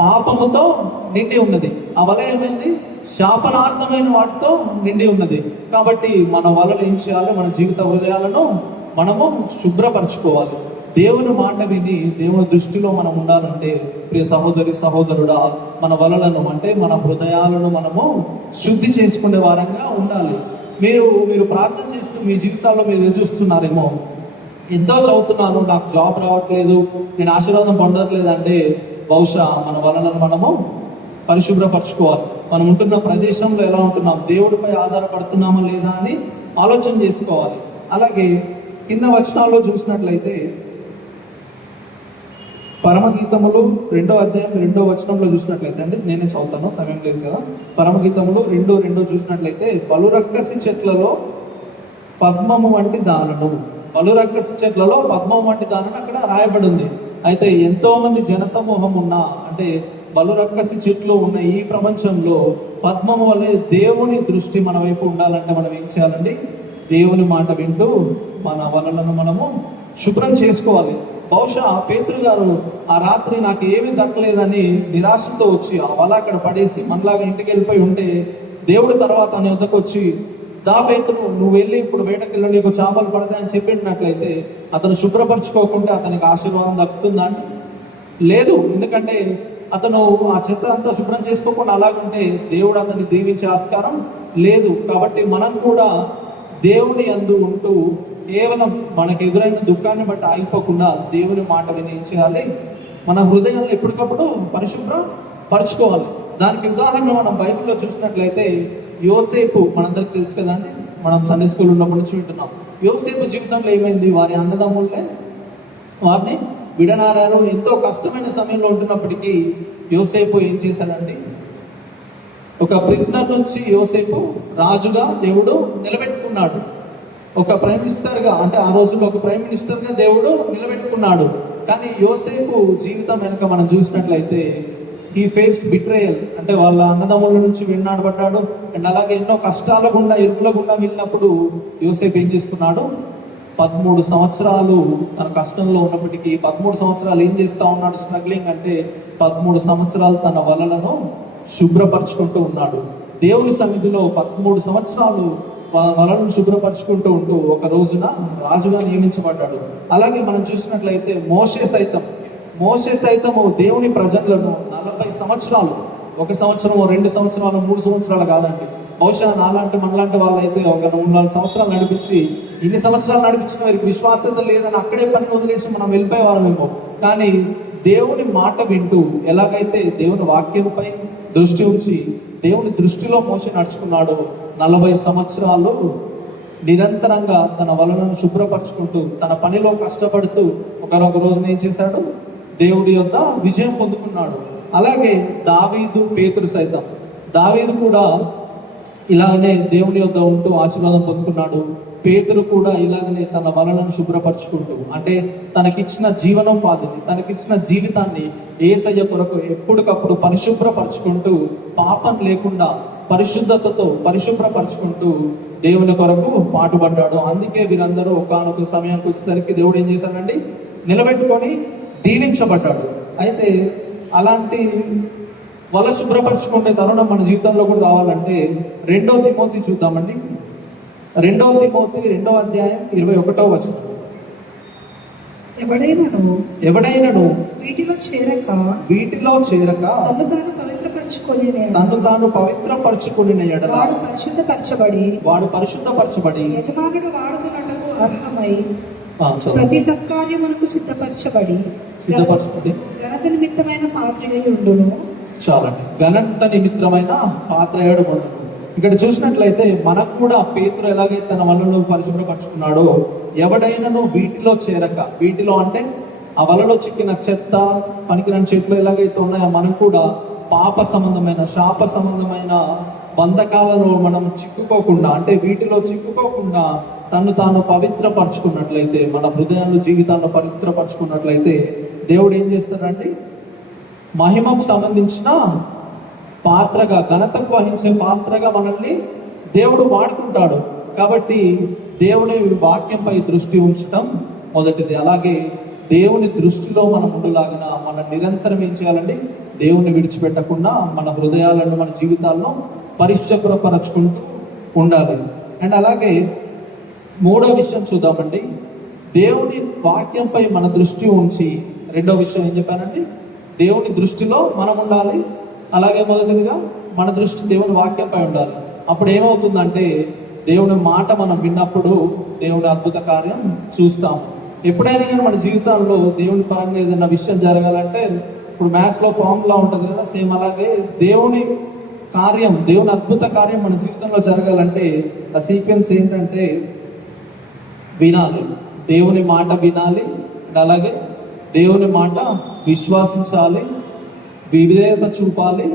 పాపముతో నిండి ఉన్నది. ఆ వల ఏమైంది, శాపనార్థమైన వాటితో నిండి ఉన్నది. కాబట్టి మన వలలు ఏం చేయాలి, మన జీవిత హృదయాలను మనము శుభ్రపరచుకోవాలి. దేవుని మాట విని దేవుని దృష్టిలో మనం ఉండాలంటే ప్రియ సహోదరి సహోదరుడా, మన వలలను అంటే మన హృదయాలను మనము శుద్ధి చేసుకునే వారంగా ఉండాలి. మీరు ప్రార్థన చేస్తూ మీ జీవితాల్లో మీరు ఎదురు చూస్తున్నారేమో, ఎంతో చదువుతున్నాను నాకు జాబ్ రావట్లేదు, నేను ఆశీర్వాదం పొందట్లేదు అంటే బహుశా మన వలలను మనము పరిశుభ్రపరచుకోవాలి. మనం ఉంటున్న ప్రదేశంలో ఎలా ఉంటున్నాం, దేవుడిపై ఆధారపడుతున్నామా లేదా అని ఆలోచన చేసుకోవాలి. అలాగే కింద వచనాల్లో చూసినట్లయితే పరమగీతములు 2వ అధ్యాయం 2వ వచనంలో చూసినట్లయితే అండి, నేనే చదువుతాను, సమయం లేదు కదా. పరమగీతములు 2:2 చూసినట్లయితే బలురక్కసి చెట్లలో పద్మము వంటి దానను, బలురక్కసి చెట్లలో పద్మం వంటి దానను అక్కడ రాయబడి ఉంది. అయితే ఎంతో మంది జనసమూహం ఉన్నా అంటే బలురక్కసి చెట్లు ఉన్న ఈ ప్రపంచంలో పద్మము వల్లే దేవుని దృష్టి మన వైపు ఉండాలంటే మనం ఏం చేయాలండి, దేవుని మాట వింటూ మన వలలను మనము శుభ్రం చేసుకోవాలి. బహుశా పేతురు గారు ఆ రాత్రి నాకు ఏమీ దక్కలేదని నిరాశతో వచ్చి ఆ వల అక్కడ పడేసి మనలాగా ఇంటికి వెళ్ళిపోయి ఉంటే దేవుడు తర్వాత అనే వద్దకు వచ్చి దా పేతురు నువ్వు వెళ్ళి ఇప్పుడు వేటకెళ్ళి నీకు చేపలు పడతాయని చెప్పినట్లయితే అతను శుభ్రపరచుకోకుంటే అతనికి ఆశీర్వాదం దక్కుతుందా అండి? లేదు. ఎందుకంటే అతను ఆ చెత్త అంతా శుభ్రం చేసుకోకుండా అలాగుంటే దేవుడు అతన్ని దీవించే ఆస్కారం లేదు. కాబట్టి మనం కూడా దేవుని యందు ఉంటూ కేవలం మనకు ఎదురైన దుఃఖాన్ని బట్టి ఆగిపోకుండా దేవుని మాట విని ఏం చేయాలి, మన హృదయాన్ని ఎప్పటికప్పుడు పరిశుభ్రం పరచుకోవాలి. దానికి ఉదాహరణ మనం బైబిల్లో చూసినట్లయితే యోసేపు మనందరికి తెలుసు కదండి, మనం సండే స్కూల్ ఉన్నప్పటి నుంచి వింటున్నాం. యోసేపు జీవితంలో ఏమైంది, వారి అన్నదమ్ములే వారిని విడనారారు. ఎంతో కష్టమైన సమయంలో ఉంటున్నప్పటికీ యోసేపు ఏం చేశాడండి, ఒక ప్రిజనర్ నుంచి యోసేపు రాజుగా దేవుడు నిలబెట్టుకున్నాడు. ఒక ప్రైమ్ మినిస్టర్గా అంటే ఆ రోజుల్లో ఒక ప్రైమ్ మినిస్టర్గా దేవుడు నిలబెట్టుకున్నాడు. కానీ యోసేపు జీవితం వెనుక మనం చూసినట్లయితే హీ ఫేస్డ్ బిట్రేయల్, అంటే వాళ్ళ అన్నదమ్ముల నుంచి విన్నాడబడ్డాడు. అండ్ అలాగే ఎన్నో కష్టాల గుండా ఇరుకుల గుండా వెళ్ళినప్పుడు యోసేపు ఏం చేసుకున్నాడు, 13 సంవత్సరాలు తన కష్టంలో ఉన్నప్పటికీ 13 సంవత్సరాలు ఏం చేస్తా ఉన్నాడు, స్ట్రగ్లింగ్ అంటే 13 సంవత్సరాలు తన వలలను శుభ్రపరచుకుంటూ ఉన్నాడు. దేవుని సన్నిధిలో 13 సంవత్సరాలు వలను శుభ్రపరచుకుంటూ ఉంటూ ఒక రోజున రాజుగా నియమించబడ్డాడు. అలాగే మనం చూసినట్లయితే మోషే సైతము దేవుని ప్రజలను 40 సంవత్సరాలు, 1 సంవత్సరము 2 సంవత్సరాలు 3 సంవత్సరాలు కాదండి, బహుశా మనలాంటి వాళ్ళైతే ఒక 3-4 సంవత్సరాలు నడిపించి, ఇన్ని సంవత్సరాలు నడిపించిన వారికి విశ్వాసత లేదని అక్కడే పని వదిలేసి మనం వెళ్ళిపోయేవాళ్ళమేమో. కానీ దేవుని మాట వింటూ ఎలాగైతే దేవుని వాక్యంపై దృష్టి ఉంచి దేవుని దృష్టిలో మోషే నడుచుకున్నాడో 40 సంవత్సరాలు నిరంతరంగా తన వలలను శుభ్రపరచుకుంటూ తన పనిలో కష్టపడుతూ ఒక రోజున ఏం చేశాడు, దేవుడి యొక్క విజయం పొందుకున్నాడు. అలాగే దావీదు, పేతురు సైతం, దావీదు కూడా ఇలాగనే దేవుని యొక్క ఉంటూ ఆశీర్వాదం పొందుకున్నాడు. పేతురు కూడా ఇలాగనే తన వలలను శుభ్రపరచుకుంటూ, అంటే తనకిచ్చిన జీవనోపాధిని, తనకిచ్చిన జీవితాన్ని యేసయ్య కొరకు ఎప్పటికప్పుడు పరిశుభ్రపరచుకుంటూ, పాపం లేకుండా పరిశుద్ధతతో పరిశుభ్రపరచుకుంటూ దేవుని కొరకు పాటుపడ్డాడు. అందుకే వీరందరూ ఒకానొక సమయానికి వచ్చేసరికి దేవుడు ఏం చేశాడండి, నిలబెట్టుకొని దీవించబడ్డాడు. అయితే అలాంటి వల శుభ్రపరచుకునే తరుణం మన జీవితంలో కూడా రావాలంటే 2 తిమోతి చూద్దామండి. 2 తిమోతి 2వ అధ్యాయం 21వ వచనం. ఎవడైనను వీటిలో చేరక తన్ను తాను పవిత్రపరచుకొని ఎడల వాడు పరిశుద్ధపరచబడి యజమానుడు వాడుకున్నటకు అర్హమై ప్రతి సత్కార్యమునకు సిద్ధపరచబడి ఘనత నిమిత్తమైన పాత్రయై ఉండును. చాలండి, ఘనత నిమిత్తమైన పాత్రయడు ఉండును. ఇక్కడ చూసినట్లయితే మనకు కూడా పేతురు ఎలాగైతే తన వలలో పరిశుభ్రపరచుకున్నాడో, ఎవడైనాను వీటిలో చేరక, వీటిలో అంటే ఆ వలలో చిక్కిన చెత్త, పనికిరాని చెట్లు ఎలాగైతే ఉన్నాయో, మనం కూడా పాప సంబంధమైన, శాప సంబంధమైన బంధకాలలో మనం చిక్కుకోకుండా, అంటే వీటిలో చిక్కుకోకుండా తను తాను పవిత్రపరచుకున్నట్లయితే, మన హృదయాలు జీవితాల్లో పవిత్రపరచుకున్నట్లయితే దేవుడు ఏం చేస్తాడంటే మహిమకు సంబంధించిన పాత్రగా, ఘనతకు వహించే పాత్రగా మనల్ని దేవుడు వాడుకుంటాడు. కాబట్టి దేవుని వాక్యంపై దృష్టి ఉంచడం మొదటిది. అలాగే దేవుని దృష్టిలో మనం ఉండులాగిన మనం నిరంతరం ఏం చేయాలండి, దేవుని విడిచిపెట్టకుండా మన హృదయాలను, మన జీవితాలను పరిశుభ్రపరచుకుంటూ ఉండాలి. అండ్ అలాగే 3వ విషయం చూద్దామండి. దేవుని వాక్యంపై మన దృష్టి ఉంచి, 2వ విషయం ఏం చెప్పానండి, దేవుని దృష్టిలో మనం ఉండాలి. అలాగే మొదటిదిగా మన దృష్టి దేవుని వాక్యంపై ఉండాలి. అప్పుడు ఏమవుతుందంటే దేవుని మాట మనం విన్నప్పుడు దేవుని అద్భుత కార్యం చూస్తాము. ఎప్పుడైనా కానీ మన జీవితాల్లో దేవుని పరంగా ఏదైనా విషయం జరగాలంటే, ఇప్పుడు మ్యాథ్స్లో ఫార్ములా ఉంటుంది కదా, సేమ్ అలాగే దేవుని కార్యం, దేవుని అద్భుత కార్యం మన జీవితంలో జరగాలంటే ఆ సీక్వెన్స్ ఏంటంటే వినాలి, దేవుని మాట వినాలి, అలాగే దేవుని మాట విశ్వాసించాలి, విధేయత చూపాలి,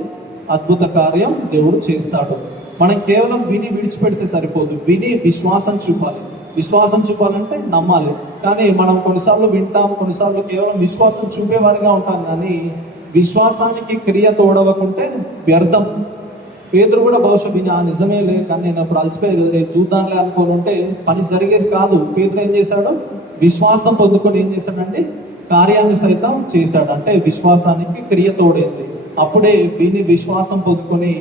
అద్భుత కార్యం దేవుడు చేస్తాడు. మనం కేవలం విని విడిచిపెడితే సరిపోదు, విని విశ్వాసం చూపాలి. విశ్వాసం చూపాలంటే నమ్మాలి. కానీ మనం కొన్నిసార్లు వింటాం, కొన్నిసార్లు కేవలం విశ్వాసం చూపేవారిగా ఉంటాం, కానీ విశ్వాసానికి క్రియ తోడవకుంటే వ్యర్థం. పేతురు కూడా బహుశా విని నిజమేలే, కానీ నేను అప్పుడు అలసిపోయే కదా, చూద్దాంలే అనుకోని ఉంటే పని జరిగేది కాదు. పేతురు ఏం చేశాడు, విశ్వాసం పొందుకొని ఏం చేశాడంటే కార్యాన్ని సైతం చేశాడు. అంటే విశ్వాసానికి క్రియ తోడైంది. అప్పుడే విని విశ్వాసం పొందుకొని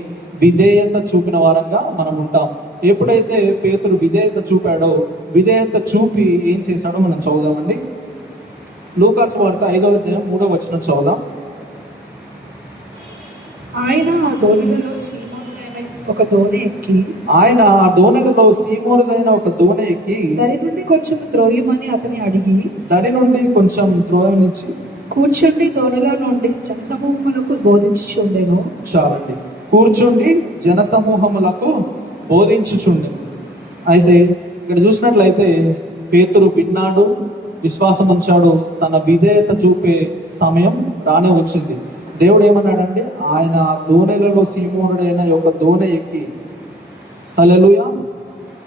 విధేయత చూపిన వారంగా మనం ఉంటాం. ఎప్పుడైతే పేతురు విధేయత చూపాడో, విధేయత చూపి ఏం చేశాడో మనం చదువుదామండి. లూకాసు వార్త 5వ అధ్యాయం 3వ వచనం చదువుదాం. ఆయన ఆ దోణిలో ఒక దోణి ఎక్కి ఆయన ఆ దోణిలో సీమోరుదైన ఒక దోణి ఎక్కి దరి నుండి కొంచెం త్రోయమని అతని అడిగి, దరి నుండి కొంచెం త్రోయనిచ్చి కూర్చుండి దోణిలో నుండి జనసమూహములకు బోధించుచుండెను. చాలండి, కూర్చుండి జనసమూహములకు బోధించుచుండె. అయితే ఇక్కడ చూసినట్లయితే పేతురు విన్నాడు, విశ్వాసం ఉంచాడు, తన విధేయత చూపే సమయం రానే వచ్చింది. దేవుడు ఏమన్నాడంటే ఆయన దోణెలలో సీమోనుడైన ఒక దోణె ఎక్కి, హల్లెలూయా,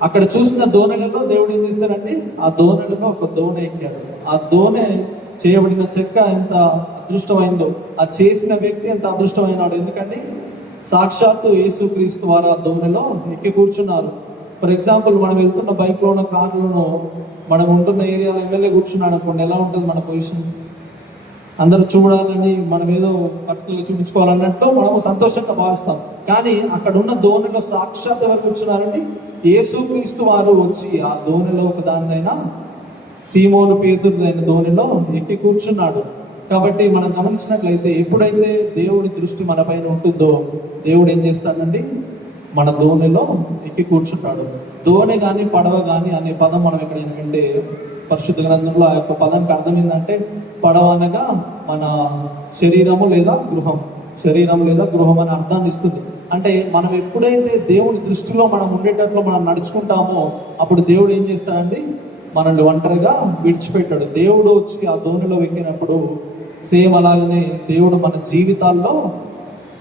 అక్కడ చూసిన దోణెలలో దేవుడు ఏం చేశాడంటే ఆ దోణెలలో ఒక దోణె ఎక్కాడు. ఆ దోణె చేయబడిన చెక్క ఎంత అదృష్టమైందో, ఆ చేసిన వ్యక్తి ఎంత అదృష్టమైనాడు. ఎందుకంటే సాక్షాత్తు యేసుక్రీస్తు వారు ఆ దోణిలో ఎక్కి కూర్చున్నారు. ఫర్ ఎగ్జాంపుల్, మనం వెళ్తున్న బైక్లోనో కార్లోనో మనం ఉంటున్న ఏరియాలో ఎమ్మెల్యే కూర్చున్నాడు అనుకోండి, ఎలా ఉంటుంది మన పొజిషన్? అందరూ చూడాలని మనం ఏదో పట్టుకులు చూపించుకోవాలన్నట్టు మనము సంతోషంగా భావిస్తాం. కానీ అక్కడ ఉన్న దోణిలో సాక్షాత్ ఎవరు కూర్చున్నారండి? యేసుక్రీస్తు వారు వచ్చి ఆ దోణిలో ఒక దాన్నైనా సీమోను పేతురుదైన దోణిలో ఎక్కి కూర్చున్నాడు. కాబట్టి మనం గమనించినట్లయితే ఎప్పుడైతే దేవుడి దృష్టి మన పైన ఉంటుందో దేవుడు ఏం చేస్తాడండి? మన దోణిలో ఎక్కి కూర్చుంటాడు. దోణి కానీ పడవ కానీ అనే పదం మనం ఎక్కడ ఏంటంటే పరిశుద్ధ గ్రంథంలో ఆ యొక్క పదానికి అర్థం ఏంటంటే పడవ అనగా మన శరీరము లేదా గృహం, శరీరం లేదా గృహం అనే అర్థాన్ని ఇస్తుంది. అంటే మనం ఎప్పుడైతే దేవుడి దృష్టిలో మనం ఉండేటట్లు మనం నడుచుకుంటామో అప్పుడు దేవుడు ఏం చేస్తాడండి? మనల్ని ఒంటరిగా విడిచిపెట్టాడు. దేవుడు వచ్చి ఆ దోణిలో ఎక్కినప్పుడు సేమ్ అలాగనే దేవుడు మన జీవితాల్లో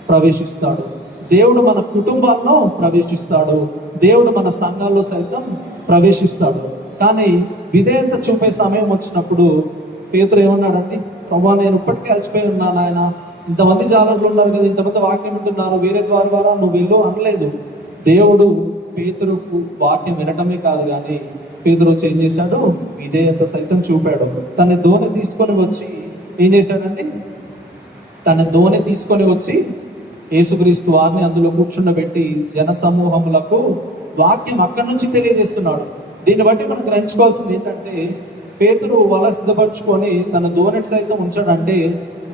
ప్రవేశిస్తాడు, దేవుడు మన కుటుంబాల్లో ప్రవేశిస్తాడు, దేవుడు మన సంఘాల్లో సైతం ప్రవేశిస్తాడు. కానీ విధేయత చూపే సమయం వచ్చినప్పుడు పేతురు ఏమన్నాడండి? ప్రభా, నేను ఇప్పటికే అలసిపోయి ఉన్నాను ఆయన, ఇంతమంది జాలర్లు ఉన్నారు కదా, ఇంతమంది వాక్యం వింటున్నారు, వేరే ద్వారా నువ్వు వెళ్ళు అనలేదు. దేవుడు పేతురుకు వాక్యం వినటమే కాదు కానీ పేతురు వచ్చి ఏం చేశాడు? విధేయత సైతం చూపాడు. తన దోణి తీసుకొని వచ్చి ఏం చేశాడండి? తన దోణి తీసుకొని వచ్చి యేసుక్రీస్తు వారిని అందులో కూర్చుండబెట్టి జన సమూహములకు వాక్యం అక్కడి నుంచి తెలియజేస్తున్నాడు. దీన్ని బట్టి మనం గ్రహించుకోవాల్సింది ఏంటంటే పేతురు వల సిద్ధపరచుకొని తన దోణిని సైతం ఉంచాడంటే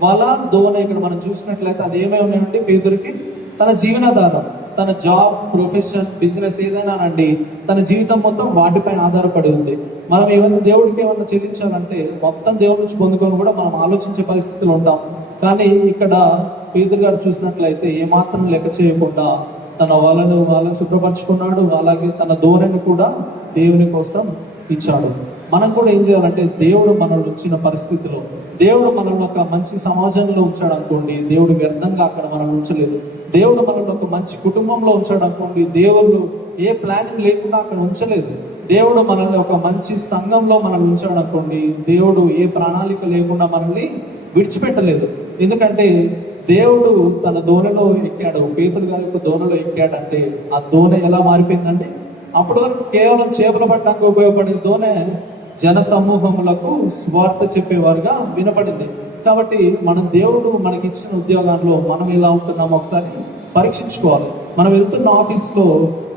వల దోణి ఇక్కడ మనం చూసినట్లయితే అది ఏమై ఉన్నాయంటే పేతురికి తన జీవనాధారం, తన జాబ్, ప్రొఫెషన్, బిజినెస్ ఏదైనా అండి తన జీవితం మొత్తం వాటిపై ఆధారపడి ఉంది. మనం ఏమైనా దేవుడికి ఏమన్నా చెల్లించాలంటే మొత్తం దేవుడి నుంచి పొందుకొని కూడా మనం ఆలోచించే పరిస్థితులు ఉంటాం. కానీ ఇక్కడ పేతురు గారు చూసినట్లయితే ఏమాత్రం లెక్క చేయకుండా తన వాళ్ళను శుభ్రపరచుకున్నాడు. అలాగే తన దోణిని కూడా దేవుని కోసం ఇచ్చాడు. మనం కూడా ఏం చేయాలంటే దేవుడు మనల్ని ఉంచిన పరిస్థితిలో, దేవుడు మనల్ని ఒక మంచి సమాజంలో ఉంచాడు అనుకోండి, దేవుడు వ్యర్థంగా అక్కడ మనల్ని ఉంచలేదు. దేవుడు మనల్ని ఒక మంచి కుటుంబంలో ఉంచాడు అనుకోండి, దేవుడు ఏ ప్లానింగ్ లేకుండా అక్కడ ఉంచలేదు. దేవుడు మనల్ని ఒక మంచి సంఘంలో మనల్ని ఉంచాడు అనుకోండి, దేవుడు ఏ ప్రణాళిక లేకుండా మనల్ని విడిచిపెట్టలేదు. ఎందుకంటే దేవుడు తన దోణిలో ఎక్కాడు, పేతురు గారి యొక్క దోణిలో ఎక్కాడంటే ఆ దోణి ఎలా మారిపోయిందంటే అప్పటి వరకు కేవలం చేపలు పట్టడానికి ఉపయోగపడే దోణి జన సమూహములకు స్వార్థ చెప్పేవారుగా వినపడింది. కాబట్టి మనం దేవుడు మనకి ఇచ్చిన ఉద్యోగాల్లో మనం ఎలా ఉంటున్నామో ఒకసారి పరీక్షించుకోవాలి. మనం వెళ్తున్న ఆఫీస్లో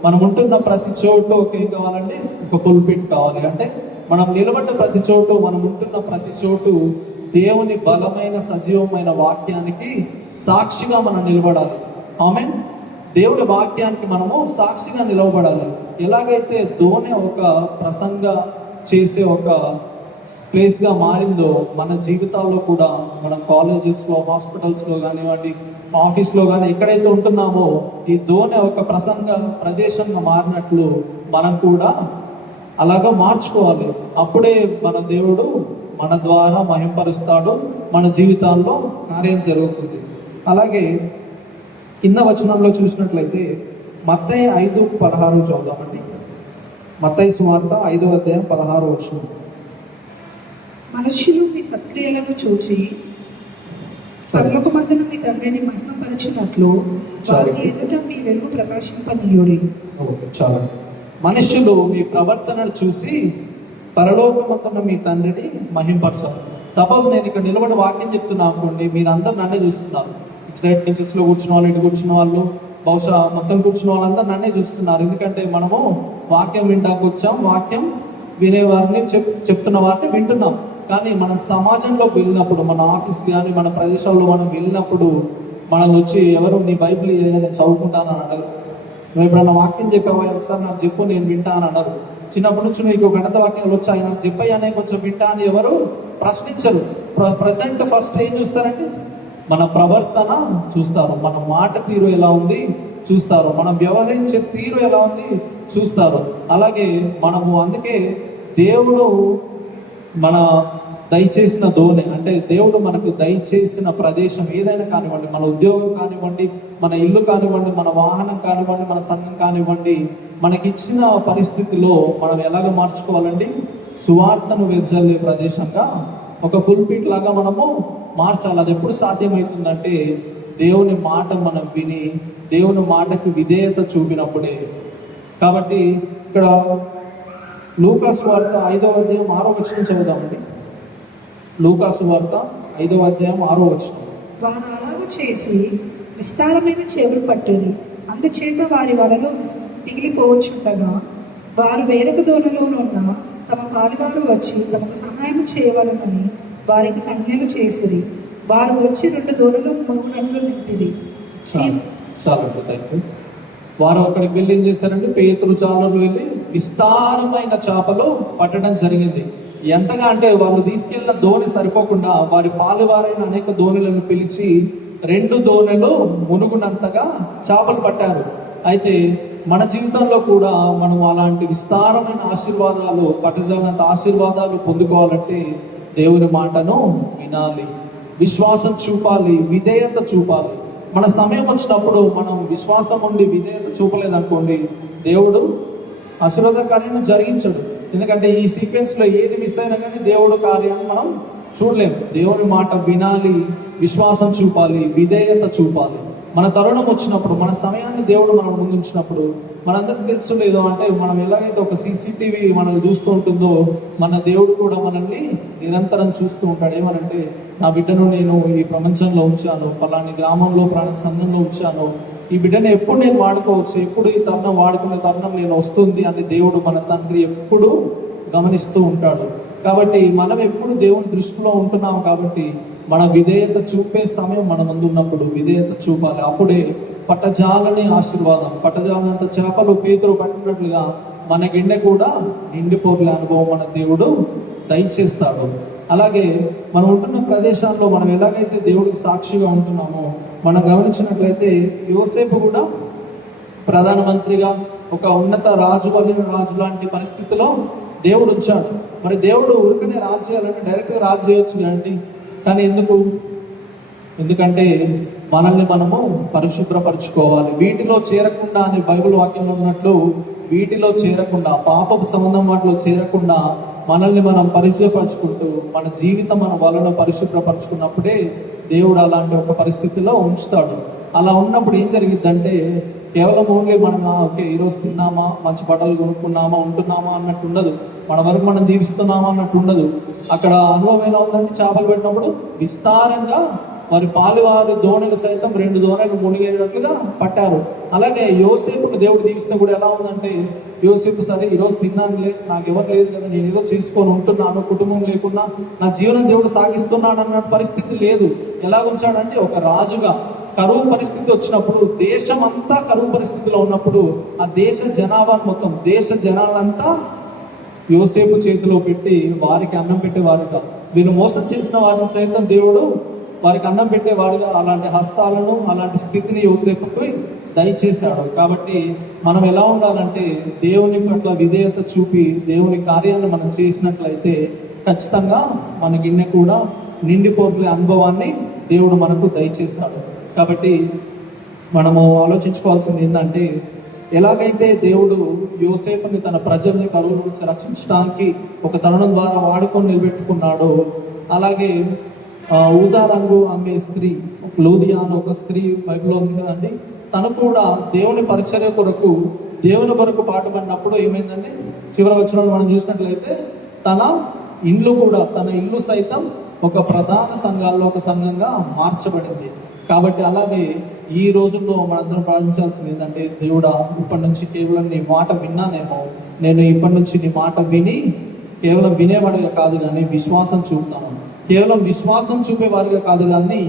మనం ఉంటున్న ప్రతి చోటు ఏం కావాలంటే ఒక పుల్పిట్ కావాలి. అంటే మనం నిలబడ్డ ప్రతి చోటు, మనం ఉంటున్న ప్రతి చోటు దేవుని బలమైన సజీవమైన వాక్యానికి సాక్షిగా మనం నిలబడాలి. ఆమేన్. దేవుడి వాక్యానికి మనము సాక్షిగా నిలవబడాలి. ఎలాగైతే దోణి ఒక ప్రసంగ చేసే ఒక ప్లేస్గా మారిందో మన జీవితాల్లో కూడా మన కాలేజెస్లో, హాస్పిటల్స్లో కానివ్వండి, ఆఫీస్లో కానీ ఎక్కడైతే ఉంటున్నామో ఈ దోణి ఒక ప్రసంగ ప్రదేశంగా మారినట్లు మనం కూడా అలాగా మార్చుకోవాలి. అప్పుడే మన దేవుడు మన ద్వారా మహింపరుస్తాడు, మన జీవితాల్లో కార్యం జరుగుతుంది. అలాగే కింద వచనంలో చూసినట్లయితే మత్తయి 5:16 చదువుదామండి. మత్తయి సువార్త 5వ అధ్యాయం 16వ వచనం. మనుష్యులు మీ సత్క్రియలను చూచి పరలోకమందున మీ తండ్రిని మహిమపరచినట్లు వారి ఎదుట మీ వెలుగు ప్రకాశింపనీయుడి. చాలా మనుష్యులు మీ ప్రవర్తనను చూసి పరలోకమందున మీ తండ్రిని మహింపరచాలి. సపోజ్ నేను ఇక్కడ నిలబడి వాక్యం చెప్తున్నా అనుకోండి, మీరందరూ నన్నే చూస్తున్నారు. ఇటు సైడ్ బెంచెస్లో కూర్చున్న వాళ్ళు, ఇటు కూర్చున్న వాళ్ళు, బహుశా మొత్తం కూర్చున్న వాళ్ళందరూ నన్నే చూస్తున్నారు. ఎందుకంటే మనము వాక్యం వినడానికి వచ్చాం, వాక్యం వినేవారిని చెప్తున్న వారిని వింటున్నాం. కానీ మనం సమాజంలోకి వెళ్ళినప్పుడు, మన ఆఫీస్ కానీ మన ప్రదేశాల్లో మనం వెళ్ళినప్పుడు మనల్ని వచ్చి ఎవరు నీ బైబిల్ నేను చదువుకుంటాను అని అడగరు. నువ్వు ఎప్పుడన్నా వాక్యం చెప్పావా, ఒకసారి నాకు చెప్పు నేను వింటా అని అన్నారు. చిన్నప్పటి నుంచి నీకు గణిత వాక్యాలు వచ్చాయి నాకు చెప్పాయనే కొంచెం వింటా అని ఎవరు ప్రశ్నించరు. ప్రజెంట్ ఫస్ట్ ఏం చూస్తారంటే మన ప్రవర్తన చూస్తారు, మన మాట తీరు ఎలా ఉంది చూస్తారు, మనం వ్యవహరించే తీరు ఎలా ఉంది చూస్తారు. అలాగే మనము అందుకే దేవుడు మన దయచేసిన దోణి, అంటే దేవుడు మనకు దయచేసిన ప్రదేశం ఏదైనా కానివ్వండి, మన ఉద్యోగం కానివ్వండి, మన ఇల్లు కానివ్వండి, మన వాహనం కానివ్వండి, మన సంఘం కానివ్వండి, మనకిచ్చిన పరిస్థితిలో మనం ఎలాగ మార్చుకోవాలండి? సువార్తను వెదజల్లే ప్రదేశంగా ఒక పుల్పిట్ లాగా మనము మార్చాలి. అది ఎప్పుడు సాధ్యమవుతుందంటే దేవుని మాట మనం విని దేవుని మాటకు విధేయత చూపినప్పుడే. కాబట్టి ఇక్కడ లూకా సువార్త 5వ అధ్యాయం 6వ వచనం చదువుదామండి. లూకాసు వార్త 5వ అధ్యాయం 6వ వచనం. వారు అలాగూ చేసి విస్తారమైన చేపలు పట్టిరి, అందుచేత వారి వలలో మిగిలిపోవచ్చుండగా వారు వేరొక దోణిలోనున్న తమ పాలువారు వచ్చి తమకు సహాయం చేయవలనని వారికి సంజ్ఞలు చేసిరి. వారు వచ్చి 2 దోణులు మునుగునట్లు నింపిరి. చాలా థ్యాంక్ యూ. వారు అక్కడికి వెళ్ళి ఏం చేశారంటే పేతురు జాలర్లు వెళ్ళి విస్తారమైన చేపలు పట్టడం జరిగింది. ఎంతగా అంటే వాళ్ళు తీసుకెళ్లిన దోణి సరిపోకుండా వారి పాలువారైన అనేక దోణులను పిలిచి 2 దోణులు మునుగునంతగా చేపలు పట్టారు. అయితే మన జీవితంలో కూడా మనం అలాంటి విస్తారమైన ఆశీర్వాదాలు, పట్టజాలంత ఆశీర్వాదాలు పొందుకోవాలంటే దేవుని మాటను వినాలి, విశ్వాసం చూపాలి, విధేయత చూపాలి. మన సమయం వచ్చినప్పుడు మనం విశ్వాసం ఉండి విధేయత చూపలేదనుకోండి, దేవుడు ఆశీర్వాద కార్యాన్ని జరిగించడు. ఎందుకంటే ఈ సీక్వెన్స్లో ఏది మిస్ అయినా కానీ దేవుడు కార్యాన్ని మనం చూడలేము. దేవుని మాట వినాలి, విశ్వాసం చూపాలి, విధేయత చూపాలి. మన తరుణం వచ్చినప్పుడు, మన సమయాన్ని దేవుడు మనం ముందుంచినప్పుడు మనందరికీ తెలుసులేదు అంటే మనం ఎలాగైతే ఒక సీసీటీవీ మనల్ని చూస్తూ ఉంటుందో మన దేవుడు కూడా మనల్ని నిరంతరం చూస్తూ ఉంటాడు. ఏమనంటే నా బిడ్డను నేను ఈ ప్రపంచంలో ఉంచాను, పలాని గ్రామంలో ప్రాణ సంఘంలో ఉంచాను, ఈ బిడ్డను ఎప్పుడు నేను వాడుకోవచ్చు, ఎప్పుడు ఈ తరుణం వాడుకునే తరుణం నేను వస్తుంది అని దేవుడు మన తండ్రి ఎప్పుడు గమనిస్తూ ఉంటాడు. కాబట్టి మనం ఎప్పుడు దేవుని దృష్టిలో ఉంటున్నాం. కాబట్టి మన విధేయత చూపే సమయం మన ముందు ఉన్నప్పుడు విధేయత చూపాలి. అప్పుడే పట్టజాలని ఆశీర్వాదం, పట్టజాలంత చేపలు పేతురు పట్టినట్లుగా మన గిన్నె కూడా నిండిపోగలే అనుభవం మన దేవుడు దయచేస్తాడు. అలాగే మనం ఉంటున్న ప్రదేశాల్లో మనం ఎలాగైతే దేవుడికి సాక్షిగా ఉంటున్నామో మనం గమనించినట్లయితే యోసేపు కూడా ప్రధానమంత్రిగా ఒక ఉన్నత రాజు లాంటి పరిస్థితిలో దేవుడు ఉంచాడు. మరి దేవుడు ఊరికనే రాజు చేయాలంటే డైరెక్ట్గా రాజు చేయొచ్చు కదండి. కానీ ఎందుకంటే మనల్ని మనము పరిశుభ్రపరచుకోవాలి. వీటిలో చేరకుండా అని బైబిల్ వాక్యంలో ఉన్నట్లు వీటిలో చేరకుండా, పాపపు సంబంధం వాటిలో చేరకుండా మనల్ని మనం పరిశుభ్రపరచుకుంటూ మన జీవితం మన వలన పరిశుభ్రపరచుకున్నప్పుడే దేవుడు అలాంటి ఒక పరిస్థితిలో ఉంచుతాడు. అలా ఉన్నప్పుడు ఏం జరిగిద్దంటే కేవలం ఓన్లీ మనం ఓకే ఈరోజు తిన్నామా, మంచి బట్టలు కొనుక్కున్నామా, ఉంటున్నామా అన్నట్టు ఉండదు. మన వరకు మనం జీవిస్తున్నామా అన్నట్టు ఉండదు. అక్కడ అనుభవం ఎలా ఉందంటే చేపలు పెట్టినప్పుడు విస్తారంగా వారి పాలువారి దోణులు సైతం 2 దోణులు మునిగేటట్లుగా పట్టారు. అలాగే యోసేపును దేవుడు దీవిస్తే కూడా ఎలా ఉందంటే యోసేపు సరే ఈరోజు తిన్నానులే, నాకు ఎవరు లేదు కదా, నేను ఏదో చేసుకొని ఉంటున్నాను, కుటుంబం లేకున్నా నా జీవనం దేవుడు సాగిస్తున్నాడు అన్న పరిస్థితి లేదు. ఎలా ఉంచాడంటే ఒక రాజుగా కరువు పరిస్థితి వచ్చినప్పుడు, దేశం అంతా కరువు పరిస్థితిలో ఉన్నప్పుడు ఆ దేశ జనాభా మొత్తం, దేశ జనాలంతా యోసేపు చేతిలో పెట్టి వారికి అన్నం పెట్టేవారుగా, వీరు మోసం చేసిన వారిని సైతం దేవుడు వారికి అన్నం పెట్టేవాడుగా అలాంటి హస్తాలను, అలాంటి స్థితిని యోసేపుకి దయచేశాడు. కాబట్టి మనం ఎలా ఉండాలంటే దేవుని పట్ల విధేయత చూపి దేవుని కార్యాన్ని మనం చేసినట్లయితే ఖచ్చితంగా మన గిన్నె కూడా నిండిపోగలే అనుభవాన్ని దేవుడు మనకు దయచేస్తాడు. కాబట్టి మనము ఆలోచించుకోవాల్సింది ఏంటంటే ఎలాగైతే దేవుడు యోసేపుని తన ప్రజల్ని కరువు నుంచి రక్షించడానికి ఒక తరుణం ద్వారా వాడుకొని నిలబెట్టుకున్నాడో, అలాగే ఊదా రంగు అమ్మే స్త్రీ లూదియా అని ఒక స్త్రీ బైబిల్లో ఉంది కదండి, తను కూడా దేవుని పరిచర్య కొరకు దేవుని కొరకు పాటుపడినప్పుడు ఏమైందంటే చివరి వచనంలో మనం చూసినట్లయితే తన ఇల్లు సైతం ఒక ప్రధాన సంఘాల్లో ఒక సంఘంగా మార్చబడింది. కాబట్టి అలాగే ఈ రోజుల్లో మనందరం ప్రార్థించాల్సింది ఏంటంటే దేవుడా, ఇప్పటి నుంచి కేవలం నీ మాట విన్నానేమో, నేను ఇప్పటి నుంచి నీ మాట విని కేవలం వినేవాడిగా కాదు కానీ విశ్వాసం చూపుతాను, కేవలం విశ్వాసం చూపేవారిగా కాదు కానీ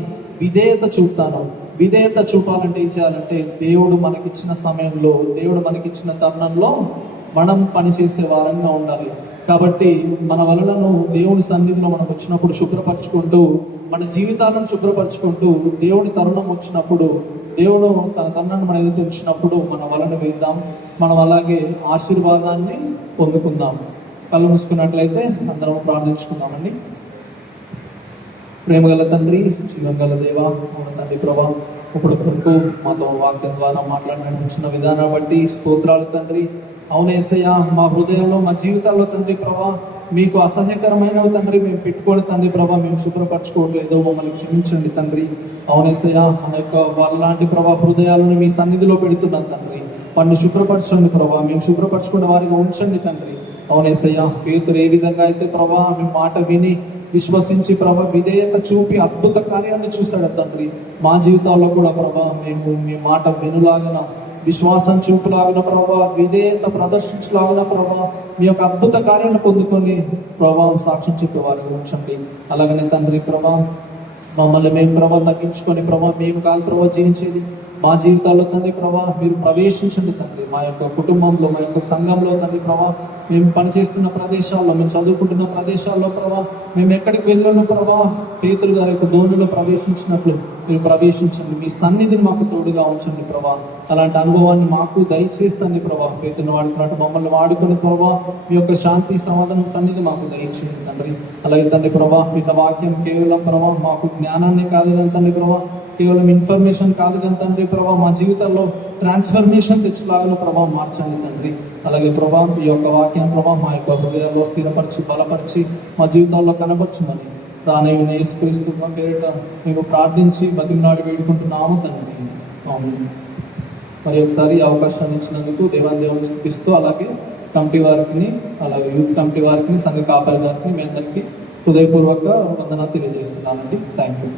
విధేయత చూపుతాను. విధేయత చూపాలంటే ఏం చేయాలంటే దేవుడు మనకిచ్చిన సమయంలో, దేవుడు మనకిచ్చిన తరుణంలో మనం పనిచేసే వారంగా ఉండాలి. కాబట్టి మన వలలను దేవుని సన్నిధిలో మనం వచ్చినప్పుడు శుభ్రపరచుకుంటూ, మన జీవితాలను శుభ్రపరచుకుంటూ, దేవుని తరుణం వచ్చినప్పుడు, దేవుడు తన తరుణాన్ని మన ఎదుట ఉంచినప్పుడు మన వలన వెళ్దాం, మనం అలాగే ఆశీర్వాదాన్ని పొందుకుందాం. కళ్ళు మూసుకున్నట్లయితే అందరం ప్రార్థించుకుందామండి. ప్రేమగల తండ్రి, జీవగల దేవ, మన తండ్రి ప్రభా, ఇప్పుడు కొరకు మాతో వాక్యం ద్వారా మాట్లాడిన విధానం బట్టి స్తోత్రాలు తండ్రి. అవునేసయ్యా, మా హృదయంలో మా జీవితాల్లో తండ్రి ప్రభా మీకు అసహ్యకరమైనవి తండ్రి మేము పెట్టుకోండి తండ్రి ప్రభా, మేము శుభ్రపరచుకోవట్లేదు, మమ్మల్ని క్షమించండి తండ్రి. అవునేసయ్యా, ఆ యొక్క వాళ్ళలాంటి ప్రభా హృదయాలను మీ సన్నిధిలో పెడుతున్నాం తండ్రి, వాటిని శుభ్రపరచండి ప్రభా, మేము శుభ్రపరచుకునే వారిగా ఉంచండి తండ్రి. అవునేసయ్యా, పేతురు ఏ విధంగా అయితే ప్రభా మీ మాట విని విశ్వసించి ప్రభా విధేయత చూపి అద్భుత కార్యాన్ని చూశాడు తండ్రి. మా జీవితాల్లో కూడా ప్రభా మేము మీ మాట వినులాగన, విశ్వాసం చూపులాగిన ప్రభా, విధేయత ప్రదర్శించలాగిన ప్రభా, మీ యొక్క అద్భుత కార్యాన్ని పొందుకొని ప్రభావం సాక్ష్యం చెప్పే వారిని ఉంచండి. అలాగనే తండ్రి ప్రభా మమ్మల్ని మేము ప్రభా తగ్గించుకొని ప్రభా మేము కాదు ప్రభా జీవించేది మా జీవితాల్లో తండ్రి ప్రభా మీరు ప్రవేశించండి తండ్రి. మా యొక్క కుటుంబంలో, మా యొక్క సంఘంలో తండ్రి ప్రభా, మేము పనిచేస్తున్న ప్రదేశాల్లో, మేము చదువుకుంటున్న ప్రదేశాల్లో ప్రభా, మేము ఎక్కడికి వెళ్ళను ప్రభా, పేతురు గారి యొక్క ధోనిలో ప్రవేశించినట్లు మీరు ప్రవేశించండి. మీ సన్నిధిని మాకు తోడుగా ఉంచండి ప్రభా. అలాంటి అనుభవాన్ని మాకు దయచేస్తుంది ప్రభా. పేతురుని వాడుకున్నట్టు మమ్మల్ని వాడుకుని ప్రభా మీ యొక్క శాంతి సమాధానం సన్నిధి మాకు దయచేయండి తండ్రి. అలాగే తండ్రి ప్రభా మీ వాక్యం కేవలం ప్రభా మాకు జ్ఞానాన్ని కాదు కానీ తండ్రి ప్రభా, కేవలం ఇన్ఫర్మేషన్ కాదు కానీ తండ్రి ప్రభా మా జీవితాల్లో ట్రాన్స్ఫర్మేషన్ తెచ్చులాగా ప్రభా మార్చండి తండ్రి. అలాగే ప్రభా ఈ యొక్క వాక్యం ప్రభా మా యొక్క హృదయాల్లో స్థిరపరిచి బలపరిచి మా జీవితాల్లో కనపరచమని రానయ్య యేసుక్రీస్తు పేరిట మేము ప్రార్థించి బతిమలాడి వేడుకుంటున్నాము తండ్రి. ఆమేన్. మరి ఒకసారి ఈ అవకాశాన్ని ఇచ్చినందుకు దేవుని స్తుతిస్తూ, అలాగే కమిటీ వారికి, అలాగే యూత్ కమిటీ వారికి, సంఘ కాపరి గారికి మీ అందరికీ హృదయపూర్వక వందనాలు తెలియజేస్తున్నానండి. Thank you.